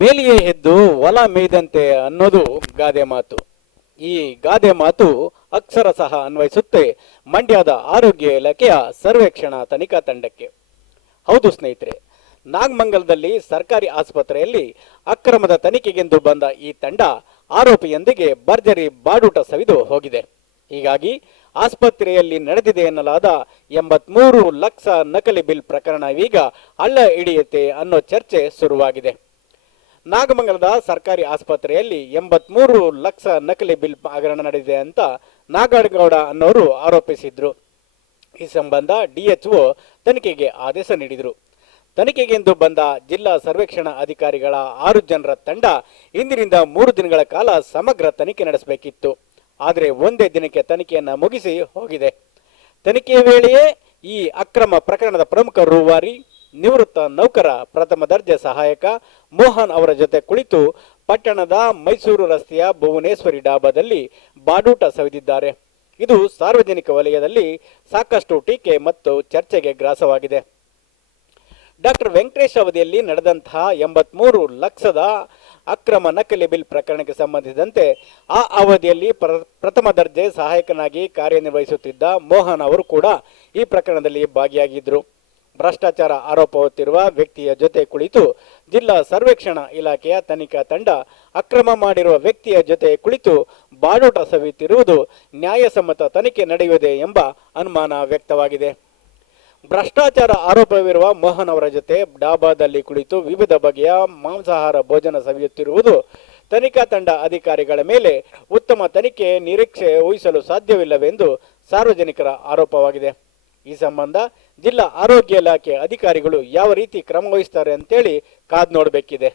ಬೇಲಿಯೇ ಎದ್ದು ಹೊಲ ಮೇಯ್ದಂತೆ ಅನ್ನೋದು ಗಾದೆ ಮಾತು. ಈ ಗಾದೆ ಮಾತು ಅಕ್ಷರ ಸಹ ಅನ್ವಯಿಸುತ್ತೆ. ಮಂಡ್ಯದ ಆರೋಗ್ಯ ಇಲಾಖೆಯ ಸರ್ವೇಕ್ಷಣಾ ತನಿಖಾ ತಂಡಕ್ಕೆ. ಹೌದು ಸ್ನೇಹಿತರೆ, ನಾಗಮಂಗಲದಲ್ಲಿ ಸರ್ಕಾರಿ ಆಸ್ಪತ್ರೆಯಲ್ಲಿ ಅಕ್ರಮದ ತನಿಖೆಗೆಂದು ಬಂದ ಈ ತಂಡ ಆರೋಪಿಯೊಂದಿಗೆ ಭರ್ಜರಿ ಬಾಡೂಟ ಸವಿದು ಹೋಗಿದೆ. ಹೀಗಾಗಿ ಆಸ್ಪತ್ರೆಯಲ್ಲಿ ನಡೆದಿದೆ ಎನ್ನಲಾದ ಎಂಬತ್ಮೂರು ಲಕ್ಷ ನಕಲಿ ಬಿಲ್ ಪ್ರಕರಣ ಈಗ ಅಳ್ಳ ಹಿಡಿಯುತ್ತೆ ಅನ್ನೋ ಚರ್ಚೆ ಶುರುವಾಗಿದೆ. ನಾಗಮಂಗಲದ ಸರ್ಕಾರಿ ಆಸ್ಪತ್ರೆಯಲ್ಲಿ ಎಂಬತ್ಮೂರು ಲಕ್ಷ ನಕಲಿ ಬಿಲ್ ಹಗರಣ ನಡೆದಿದೆ ಅಂತ ನಾಗಾಡಗೌಡ ಅನ್ನೋರು ಆರೋಪಿಸಿದ್ರು. ಈ ಸಂಬಂಧ ಡಿಎಚ್ಒ ತನಿಖೆಗೆ ಆದೇಶ ನೀಡಿದರು. ತನಿಖೆಗೆಂದು ಬಂದ ಜಿಲ್ಲಾ ಸರ್ವೇಕ್ಷಣಾ ಅಧಿಕಾರಿಗಳ ಆರು ಜನರ ತಂಡ ಇಂದಿನಿಂದ ಮೂರು ದಿನಗಳ ಕಾಲ ಸಮಗ್ರ ತನಿಖೆ ನಡೆಸಬೇಕಿತ್ತು. ಆದರೆ ಒಂದೇ ದಿನಕ್ಕೆ ತನಿಖೆಯನ್ನು ಮುಗಿಸಿ ಹೋಗಿದೆ. ತನಿಖೆಯ ವೇಳೆಯೇ ಈ ಅಕ್ರಮ ಪ್ರಕರಣದ ಪ್ರಮುಖ ರೂವಾರಿ ನಿವೃತ್ತ ನೌಕರ ಪ್ರಥಮ ದರ್ಜೆ ಸಹಾಯಕ ಮೋಹನ್ ಅವರ ಜೊತೆ ಕುಳಿತು ಪಟ್ಟಣದ ಮೈಸೂರು ರಸ್ತೆಯ ಭುವನೇಶ್ವರಿ ಡಾಬಾದಲ್ಲಿ ಬಾಡೂಟ ಸವಿದಿದ್ದಾರೆ. ಇದು ಸಾರ್ವಜನಿಕ ವಲಯದಲ್ಲಿ ಸಾಕಷ್ಟು ಟೀಕೆ ಮತ್ತು ಚರ್ಚೆಗೆ ಗ್ರಾಸವಾಗಿದೆ. ಡಾಕ್ಟರ್ ವೆಂಕಟೇಶ್ ಅವಧಿಯಲ್ಲಿ ನಡೆದಂತಹ ಎಂಬತ್ಮೂರು ಲಕ್ಷದ ಅಕ್ರಮ ನಕಲಿ ಬಿಲ್ ಪ್ರಕರಣಕ್ಕೆ ಸಂಬಂಧಿಸಿದಂತೆ ಆ ಅವಧಿಯಲ್ಲಿ ಪ್ರ- ಪ್ರಥಮ ದರ್ಜೆ ಸಹಾಯಕನಾಗಿ ಕಾರ್ಯನಿರ್ವಹಿಸುತ್ತಿದ್ದ ಮೋಹನ್ ಅವರು ಕೂಡ ಈ ಪ್ರಕರಣದಲ್ಲಿ ಭಾಗಿಯಾಗಿದ್ದರು ಭ್ರಷ್ಟಾಚಾರ ಆರೋಪ ಹೊತ್ತಿರುವ ವ್ಯಕ್ತಿಯ ಜೊತೆ ಕುಳಿತು ಜಿಲ್ಲಾ ಸರ್ವೇಕ್ಷಣಾ ಇಲಾಖೆಯ ತನಿಖಾ ತಂಡ ಅಕ್ರಮ ಮಾಡಿರುವ ವ್ಯಕ್ತಿಯ ಜೊತೆ ಕುಳಿತು ಬಾಡೋಟ ಸವಿಯುತ್ತಿರುವುದು ನ್ಯಾಯಸಮ್ಮತ ತನಿಖೆ ನಡೆಯುವುದೇ ಎಂಬ ಅನುಮಾನ ವ್ಯಕ್ತವಾಗಿದೆ. ಭ್ರಷ್ಟಾಚಾರ ಆರೋಪವಿರುವ ಮೋಹನ್ ಅವರ ಜೊತೆ ಡಾಬಾದಲ್ಲಿ ಕುಳಿತು ವಿವಿಧ ಬಗೆಯ ಮಾಂಸಾಹಾರ ಭೋಜನ ಸವಿಯುತ್ತಿರುವುದು ತನಿಖಾ ತಂಡ ಅಧಿಕಾರಿಗಳ ಮೇಲೆ ಉತ್ತಮ ತನಿಖೆ ನಿರೀಕ್ಷೆ ಊಹಿಸಲು ಸಾಧ್ಯವಿಲ್ಲವೆಂದು ಸಾರ್ವಜನಿಕರ ಆರೋಪವಾಗಿದೆ. ಈ ಸಂಬಂಧ ಜಿಲ್ಲಾ ಆರೋಗ್ಯ ಇಲಾಖೆ ಅಧಿಕಾರಿಗಳು ಯಾವ ರೀತಿ ಕ್ರಮ ವಹಿಸ್ತಾರೆ ಅಂತೇಳಿ ಕಾದ್ ನೋಡಬೇಕಿದೆ.